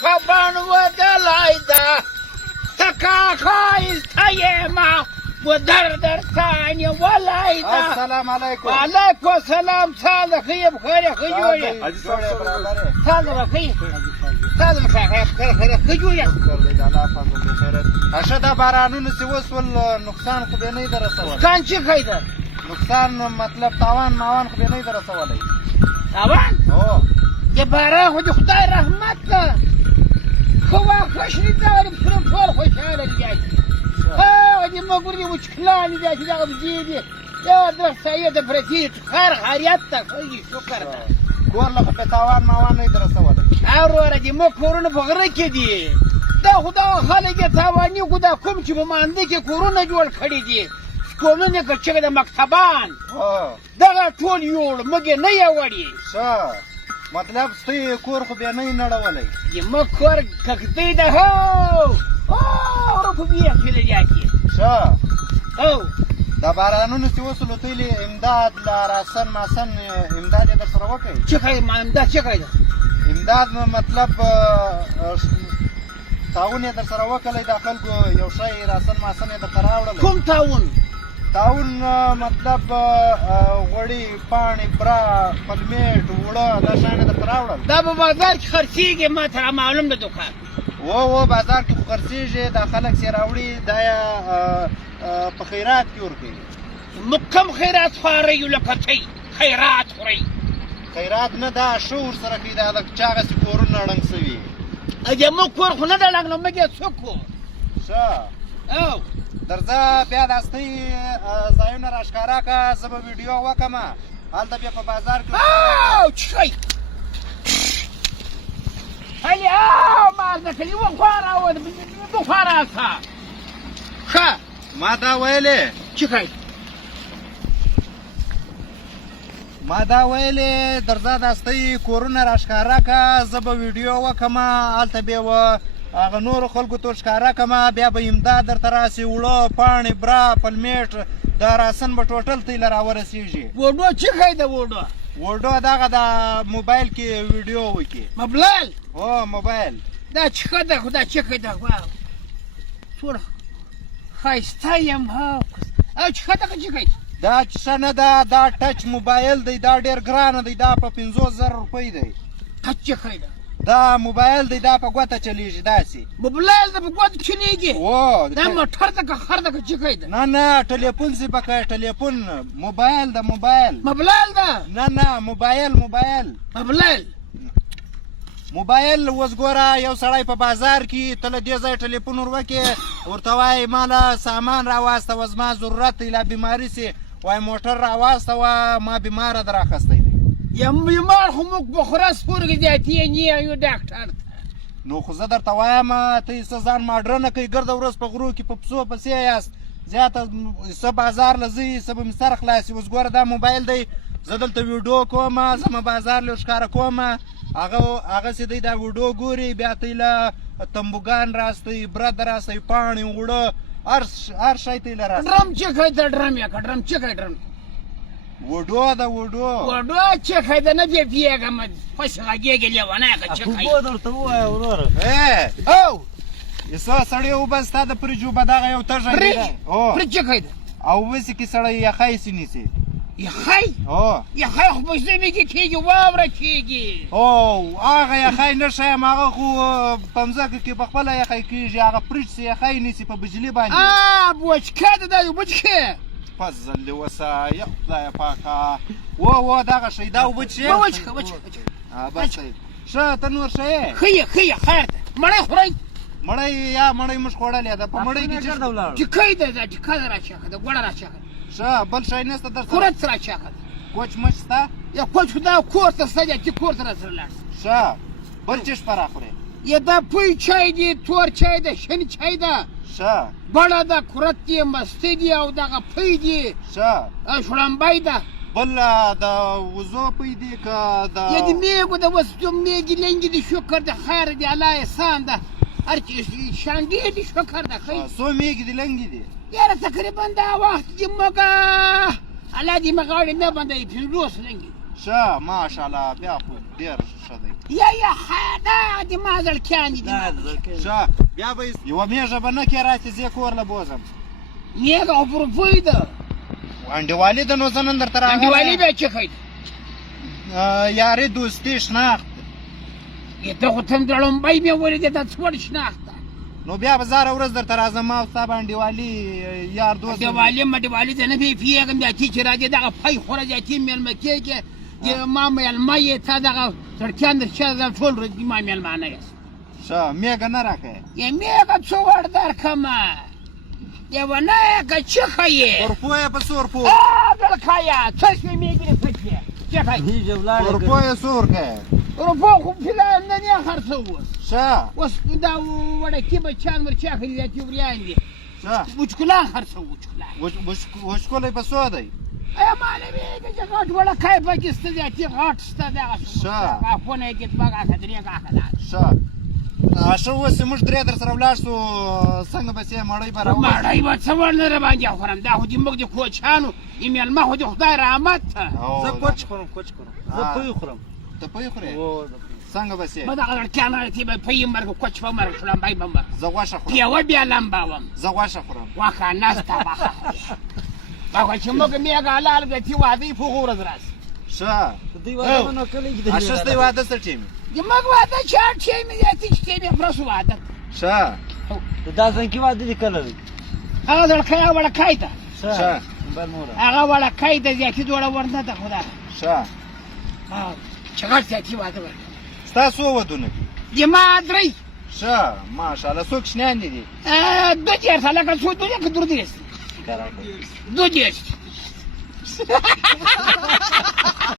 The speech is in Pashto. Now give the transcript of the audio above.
کبان ودلای دا تکاکای تایما و در ثانی ولای دا السلام علیکم وعلیکم السلام ساده خیب خیره خجوری ساده بخیر ساده بخیر خجوری اشه دا بارانونو چې وسول نقصان خو به نه در رسولی نقصان چی خیده نقصان مطلب تاوان ماوان خو به نه در رسولی تاوان هو د باران خو د خدای رحمت ده خو خوش نه دارم سره ټول خوشاله دي ها دې مګور دې وچکلان دي چې دا بجې دي یا د سید پرتی خیر خیریت ته کوي شکر ده کور له په تاوان ماوان نه در رسولی اوره دې مو کورونه په غره کې دي دا خدا خلک تاوانی خو دا کوم چې په مانده کې کورونه جوړ کړي دي کورونه کې چې د مکتبان دغه ټول یوړ مګې نه یې وړي ښه مطلب ستی کور خو بیا نه نړولی زموږ کور کږدۍ ده هو ورو په بیخ کې لګیا ښه او دا بارانونو چې وسلو تیلې امداد له راسن ماسن امداد یې در سره وکړئ چې کوي ما امداد چې کوي امداد مطلب تعاون یې در سره وکړی دا خلکو یو شی راسن ماسن یې درته راوړلی کوم تعاون تعاون مطلب غوړي پاڼې برا پلمیټ اوړه دا شیان یې درته راوړل دا په بازار کې خرڅېږي ما ته رامعلوم ده دوکان و بازار کې خو خرڅېږي دا خلک چې راوړي دا یې په خیرات کې ورکوي موږ کم خیرات خوارئ لکه تی خیرات خورئ خیرات نه دا شعور سره کوي دا د چا هغسې کورونه ړنګ سوي زموږ کور خو نه ده ړنګ نو موږ یې څوک وو ښه او درځه بیا دا ستۍ ځایونه راښکاره که زه به ویډیو وکړم هلته بیا په بازار کې او چی هلی او مازده کلي وخواره و بخواره څه ښه ما دا ویلې چی کوي ما دا ویلې درځه دا ستۍ کورونه راښکاره که زه به ویډیو وکړم هلته بیا و هغه نورو خلکو ته ښکاره کړم بیا به امداد درته راسي اوړه پاڼې برا پلمیټ دا راسن به ټوټل تی له راورسېږي وډو چی کوي د وډو وډو دغه د موبایل کې ویډیو وکړي مبلل هو موبایل دا چیکه ده خو دا چیکه ده څومره ښایسته یم هو او چیکه ده که چیکه دا څه نه ده دا ټچ موبایل دی دا ډېر ګرانه دی دا په 50,000 روپۍ دی ټچ چیکه ده دا موبایل دی دا په ګوته چلیږي داسې موبایل د په ګوته چلیږي و دا موټر ده که خر ده که چیکه ده نه ټلیفون سي پکې ټلیفون موبایل ده موبایل موبایل ده نه موبایل موبایل اوس ګوره یو سړی په بازار کې ته له دې ځای ټلیفون ورکې ورته وایي ماله سامان راواستوه زما ضرورت دی لا بیماري سي وایي موټر راواستوه ما بیماره در اخیستی دی یم بیمار خو موږ په خوره سپورګې زیاتې نه یو ډاکټر نو خو زه درته وایم ته څه ځان ماډرنه کوي ګرده ورځ په غرو کې په پسو پسې یاست زیاته څه بازار له ځئ څه به مې سر خلاصي اوس ګوره دا موبایل دی زه دلته ویډیو کوم زما بازار له ښکاره کوم هغسې دی دا ویډیو ګوري بیا تی له تنبوګان راستئ برد راستئ پاڼې اوړه هر شی تی له راستئ ډرم چې کوي ته ډرم یې که ډرم چې کوي ډرم وډو ده وډو چې کوي ده نه پوهېږم خوش غږېږي لیونی که چې کوي درته ووایه وروره او څه سړی وبه ستا د فریج به دغه یو تږی فریج چې کوي ده او وسې کې سړی یخی سي نیسي یخی هو یخی خو په ژمي کې کېږي واوره کېږي او هغه یخی نه ښیم هغه خو په مځکه کې په خپله یخی کېږي هغه فریج سي یخی نیسي په بجلي باندې بوچکه ده دا یو بوچکې فضل دې وسه یا خدایه پاکه و دغه شی دا اوبه څښې وچکه بس ښه ته نور ښه یې ښه یې خیر ده مړی خورئ مړی یا مړی موږ خوړلې ده په مړی کې ټیکۍ ده دا ټیکه ده راچاکه ده ګوړه راچاکه ده ښه بل شی نشته در سره کورت راچاکه ده کوچ مچ شته یا کوچ خو دا کور ته سته دی چې کور ته راسره لاړ ښه بل چیش پرا خورې یا دا پوی چای دی تور چای ده شین چای ده ښه بړه ده کورت دی مستې دی او دغه پوی دی ښه شړمبی ده بل د وضو پوی دی که د یا د میږو د وسجو میږي لنګې د شکر د خیر دی الله احسان ده هر چې شانډې دي شکر ده ښه څو میږي دي لنګې دي یاره تقریبا دا وخت دې موږه الله دې مې غاړې نه بندوي 50 لنګې ښه ماشاءالله بیا خو ډېر ښه دی یا دا د ما زړکیان دي ښه بیا به یوه میږه به نه کې راسې زه کور له بوځم نیغه او پروپوی ده انډیوالي ده نو زه نن درته راغلی انډیوالي بیا څه کوي یاري دوستي شناخت ته خو ته لومبی مې ولیدې دا څوړ شناخت ده نو بیا به زاره ورځ درته راځم ما او ستا به انډیوالي یار دوست انډیوالي مډیوالي ته نه پوهېږم بیا چې راځې دغه پی خوره زیاتې مېلمه کېږې ما مېلمه یې تا دغه سړکیان در چا ټول ورځ ما مېلمانه یاست ښه میږه نه راکړې میږه څو ور درکړمه یوه نه که چیښه یې ورپو یې په څو ورپو دلکایه څه شوې میږې پکې چیښه ورپو یې څو ورکړې روپو خو فیلان نن یې خرڅه اوس ښه اوس دا وړکي بچیان ورچا کړي دا تیوریان دي ښه وچکلان خرڅه وچکولی په څو دی ای ما نه ویږي چې غټ وړکی پکې شته زیاتې غټ شته دغه غاښونه یې دې دوه غاښه درې غاښه ده ښه ښه اوس چې موږ درې در سره ولاړ شو څنګه به چې مړۍ به راوړو مړۍ به څه ور نه راباندې خورم دا خو دې موږ د کوچیانو یې مېلمه خو د خدای رحمت ته زه کوچ خورم زه پوی خورم ته پوی خورې څنګه به چې به دغه لړکیان راتې به پۍ مرګ کوچ به مرګ شړمبی به مرګ زه غوښه خورم پیاوه بیا لمبه وم زه غوښه خورم غوښه نسته غوښه خورې چې موږ میږه حلال به تي واده یې په هغه ورځ راسي ښه دوی واده نو کله کې اشش دی واده څه ټیم زموږ واده چې هر شی مې زیاتې چې مې پرسو واده ښه دا څنګه واده دي کله وي هغه زړکی هغه وړکی ده ښه بل مور هغه وړکی ده زیاتې دوړه ورنه ده خدا ښه چې غټ زیاتې واده ورکړه ستا څو ودونه دي زما درې ښه ماشاءالله څو کوچنیان دي دي دوه دېرش هلکه څو دوه که درې دېرش دوه دېرش